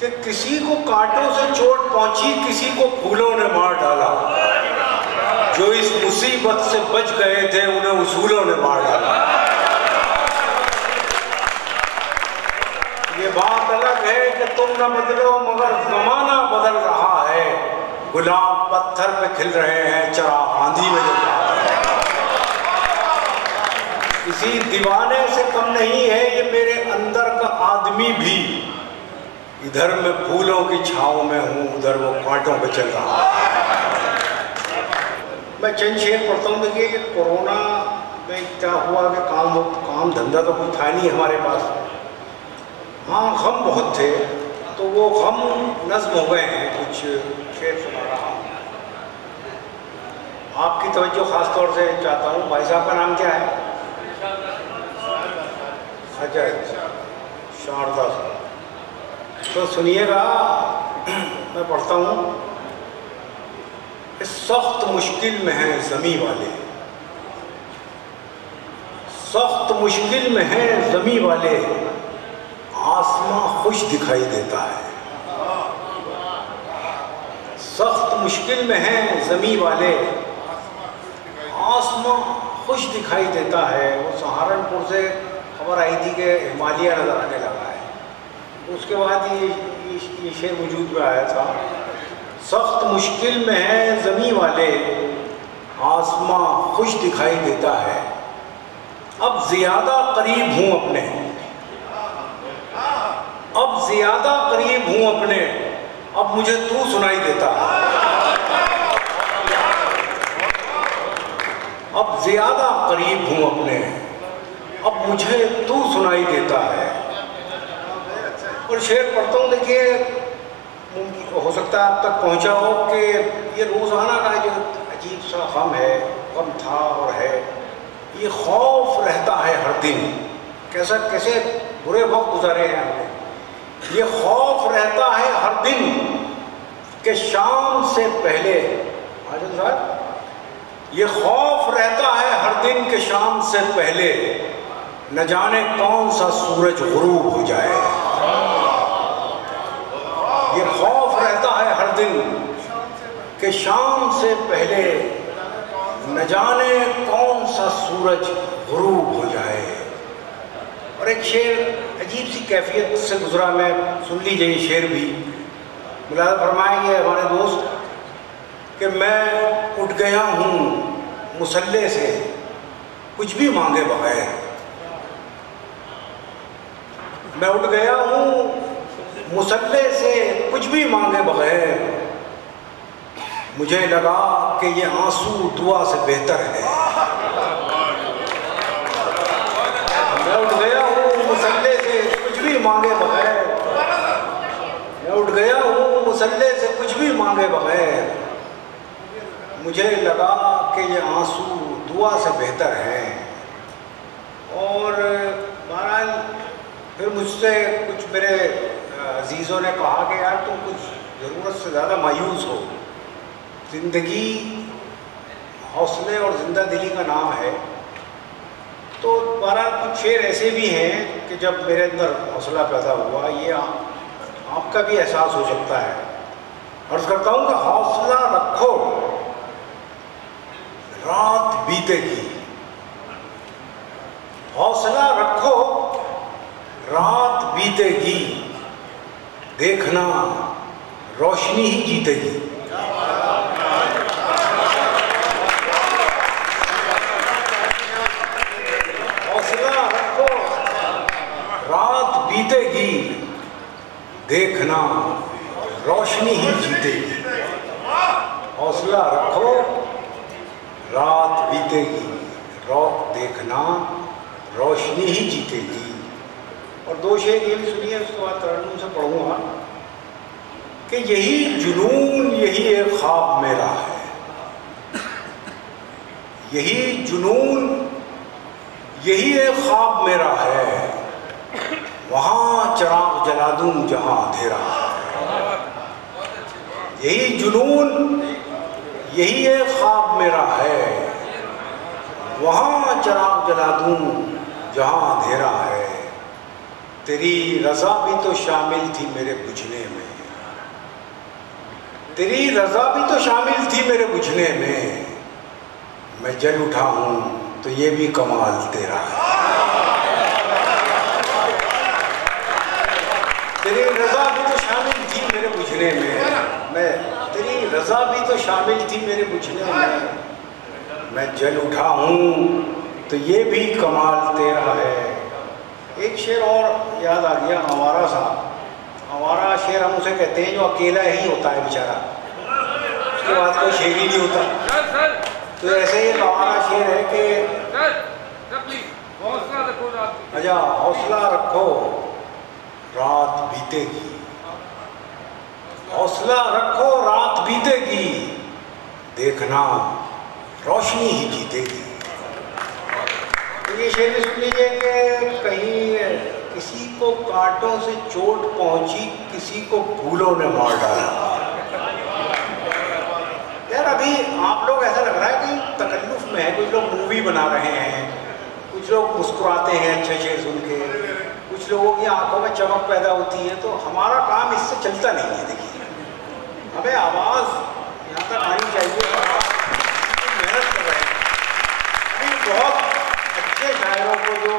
कि किसी को कांटों से चोट पहुंची, किसी को फूलों ने मार डाला। जो इस मुसीबत से बच गए थे उन्हें उसूलों ने मार डाला। ये बात अलग है कि तुम न बदलो मगर जमाना बदल रहा है। गुलाब पत्थर पे खिल रहे हैं, चराग आंधी में जल रहा है। किसी दीवाने से कम नहीं है ये मेरे अंदर का आदमी भी। इधर मैं फूलों की छांव में हूं, उधर वो कांटों पे चल रहा है। मैं चंद शेर पढ़ता हूँ। देखिए कि कोरोना में क्या हुआ कि काम धंधा तो कुछ था नहीं हमारे पास। हाँ, गम बहुत थे, तो वो गम नज्म हो गए हैं। कुछ शेर सुना रहा हूँ। आपकी तवज्जो खास तौर से चाहता हूँ। भाई साहब का नाम क्या है? अजय शारदा साहब। तो सुनिएगा, मैं पढ़ता हूँ। सख्त मुश्किल में हैं ज़मी वाले, सख्त मुश्किल में हैं ज़मी वाले, आसमां खुश दिखाई देता है। सख्त मुश्किल में हैं ज़मी वाले, आसमां खुश दिखाई देता है। वो सहारनपुर से खबर आई थी कि हिमालय नज़र आने लगा है। उसके बाद ये शेर वजूद में आया था। सख्त मुश्किल में है ज़मी वाले, आसमां खुश दिखाई देता है। अब ज़्यादा करीब हूँ अपने, अब ज़्यादा करीब हूँ अपने, अब मुझे तू सुनाई देता है। अब ज़्यादा करीब हूँ अपने, अब मुझे तू सुनाई देता है। और शेर पढ़ता हूँ। देखिए, हो सकता है आप तक पहुंचा हो कि ये रोज़ाना का जो अजीब सा गम है, गम था और है, ये खौफ रहता है हर दिन। कैसे बुरे वक्त गुजारे हैं हमने। ये खौफ रहता है हर दिन कि शाम से पहले, आजम साहब, ये खौफ रहता है हर दिन कि शाम से पहले न जाने कौन सा सूरज गुरूब हो जाए। ये खौफ रहता है हर दिन कि शाम से पहले न जाने कौन सा सूरज गुरूब हो जाए। और एक शेर अजीब सी कैफियत से गुजरा, मैं सुन लीजिए ये शेर भी। मुलाज़ा फरमाएंगे हमारे दोस्त कि मैं उठ गया हूँ मुसल्ले से कुछ भी मांगे बगैर। मैं उठ गया हूँ मुसल्ले से कुछ भी मांगे बगैर, मुझे लगा कि ये आंसू दुआ से बेहतर है। मैं उठ गया हूँ मुसल्ले से कुछ भी मांगे बगैर, मैं उठ गया हूँ मुसल्ले से कुछ भी मांगे बगैर, मुझे लगा कि ये आंसू दुआ से बेहतर है। और बहरहाल फिर मुझसे कुछ मेरे अजीज़ों ने कहा कि यार तुम कुछ ज़रूरत से ज़्यादा मायूस हो। ज़िंदगी हौसले और ज़िंदा दिली का नाम है। तो बहरहाल कुछ शेर ऐसे भी हैं कि जब मेरे अंदर हौसला पैदा हुआ, ये आपका भी एहसास हो सकता है। अर्ज़ करता हूँ कि हौसला रखो, रात बीतेगी। हौसला रखो, रात बीतेगी, देखना रोशनी ही जीतेगी। हौसला रखो, रात बीतेगी, देखना रोशनी ही जीतेगी। हौसला रखो, रात बीतेगी, देखना रोशनी ही जीतेगी। और दो शेर ये भी सुनिए, उसके बाद तरन्नुम से पढ़ूंगा कि यही जुनून, यही एक ख्वाब मेरा है। यही जुनून, यही एक ख्वाब मेरा है। वहाँ चिराग जला दूँ जहाँ अंधेरा है। यही जुनून, यही एक ख्वाब मेरा है। वहाँ चिराग जला दूँ जहाँ अंधेरा है। तेरी रजा भी तो शामिल थी मेरे बुझने में, तेरी रजा भी तो शामिल थी मेरे बुझने में, मैं जल उठा हूं तो ये भी कमाल तेरा है। तेरी रजा भी तो शामिल थी मेरे बुझने में, मैं तेरी रजा भी तो शामिल थी मेरे बुझने में, मैं जल उठा हूं तो ये भी कमाल तेरा है। एक शेर और याद आ गया, आवारा सा। आवारा शेर हम उसे कहते हैं जो अकेला ही होता है बेचारा, उसके बाद कोई शेर ही नहीं होता। तो ऐसे ही आवारा शेर है कि अच्छा हौसला रखो रात बीतेगी, हौसला रखो रात बीतेगी, देखना रोशनी ही जीतेगी। तो ये शेर भी सुन लीजिए कि कहीं किसी को कांटों से चोट पहुंची, किसी को फूलों ने मार डाला। यार अभी आप लोग ऐसा लग रहा है कि तकल्लुफ में है, कुछ लोग मूवी बना रहे हैं, कुछ लोग मुस्कुराते हैं अच्छे शेर सुन के, कुछ लोगों की आंखों में चमक पैदा होती है। तो हमारा काम इससे चलता नहीं है। देखिए हमें आवाज़ यहाँ तक आनी चाहिए, मेहनत कर रहे हैं। अभी बहुत अच्छे शायरों को जो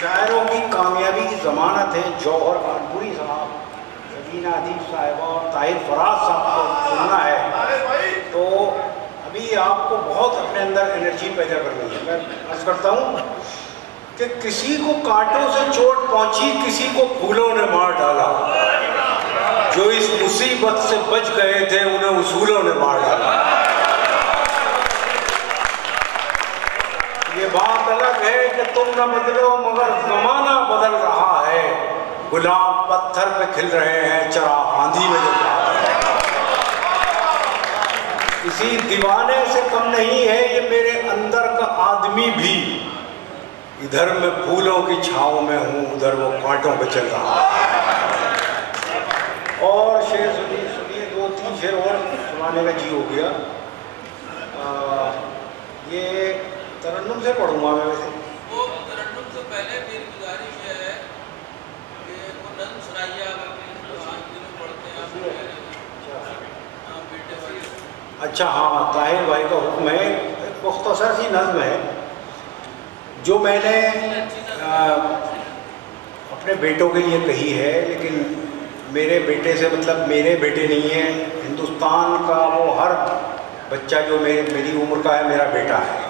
शायरों की कामयाबी की ज़मानत है, जौहर कानपुरी साहब, सकीना अदीब साहिबा और ताहिर फराज साहब को सुनना है तो अभी आपको बहुत अपने अंदर एनर्जी पैदा करनी है। मैं अर्ज़ करता हूँ कि किसी को कांटों से चोट पहुंची, किसी को फूलों ने मार डाला, जो इस मुसीबत से बच गए थे उन्हें उसूलों ने मार डाला। ये बात अलग है कि तुम न बदलो मगर जमाना बदल रहा है, गुलाब पत्थर पे खिल रहे हैं, चराग आंधी में जल रहा है। किसी दीवाने से कम नहीं है ये मेरे अंदर का आदमी भी, इधर मैं फूलों की छाँव में हूँ, उधर वो कांटों पे चल रहा है। और शेर सुनिए, दो तीन शेर और सुनाने का जी हो गया। ये तरन्नुम से पढ़ूंगा मैं। वैसे वो तरन्नुम से पहले मेरी गुजारिश है कि वो नज़्म सुनाइए आप अपने दिनों पढ़ते हैं आप बेटे वाले। अच्छा हाँ, ताहिर भाई का हुक्म है। एक मुख्तसर सी नज़्म है जो मैंने अपने बेटों के लिए कही है, लेकिन मेरे बेटे से मतलब मेरे बेटे नहीं है, हिंदुस्तान का वो हर बच्चा जो मेरी उम्र का है मेरा बेटा है।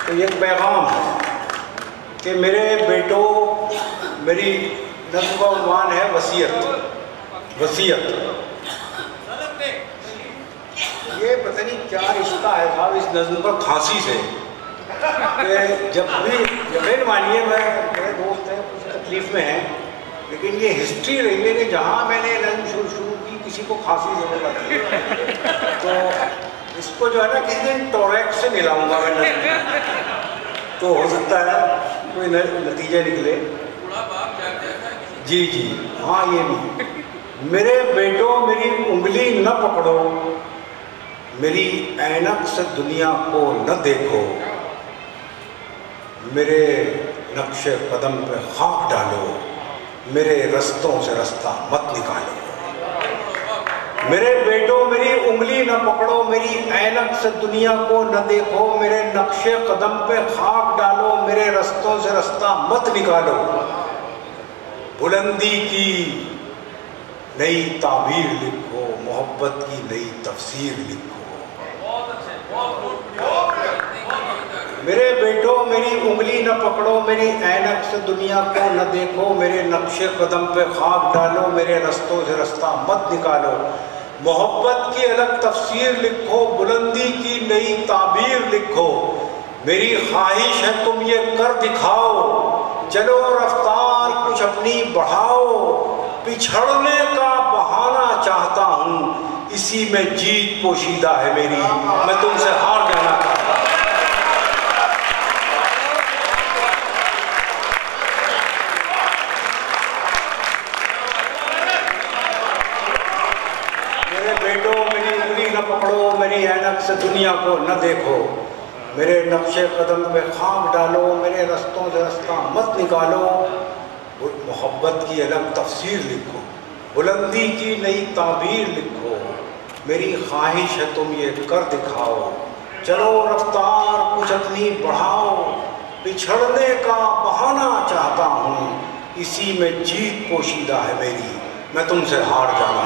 तो ये पैगाम है कि मेरे बेटों, मेरी नज़्म का उन्वान है वसीयत। वसीयत ये पता नहीं क्या रिश्ता है साहब इस नज़्म का खांसी से, कि जब भी यकीन मानिए मेरे दोस्त हैं कुछ तकलीफ़ में हैं, लेकिन ये हिस्ट्री रही है कि जहाँ मैंने नज़्म शुरू की किसी को खांसी ज़रूर आती है। तो इसको जो है ना किसी दिन टोरेक्स से मिलाऊंगा मैं, तो हो सकता है कोई नतीजे निकले। जी जी हाँ, ये भी। मेरे बेटों मेरी उंगली न पकड़ो, मेरी ऐनक से दुनिया को न देखो, मेरे नक्शे कदम पे खाक डालो, मेरे रस्तों से रास्ता मत निकालो। मेरे बेटों मेरी उंगली न पकड़ो, मेरी ऐनक से दुनिया को न देखो, मेरे नक्शे कदम पे खाक डालो, मेरे रस्तों से रास्ता मत निकालो। बुलंदी की नई ताबीर लिखो, मोहब्बत की नई तफसीर लिखो। मेरे बेटों मेरी उंगली न पकड़ो, मेरी ऐनक से दुनिया को न देखो, मेरे नक्शे कदम पे खाक डालो, मेरे रस्तों से रास्ता मत निकालो। मोहब्बत की अलग तफसीर लिखो, बुलंदी की नई ताबीर लिखो। मेरी ख्वाहिश है तुम ये कर दिखाओ, चलो रफ्तार कुछ अपनी बढ़ाओ। पिछड़ने का बहाना चाहता हूँ, इसी में जीत पोशीदा है मेरी, मैं तुमसे हार जाना चाहता हूँ। पकड़ो, मेरी ऐनक से दुनिया को न देखो, मेरे नक्शे कदम पे खाक डालो, मेरे रस्तों से रास्ता मत निकालो। मोहब्बत की अलग तफसीर लिखो, बुलंदी की नई ताबीर लिखो, मेरी ख्वाहिश है तुम ये कर दिखाओ, चलो रफ्तार कुछ अपनी बढ़ाओ, पिछड़ने का बहाना चाहता हूँ, इसी में जीत पोशीदा है मेरी, मैं तुमसे हार जाना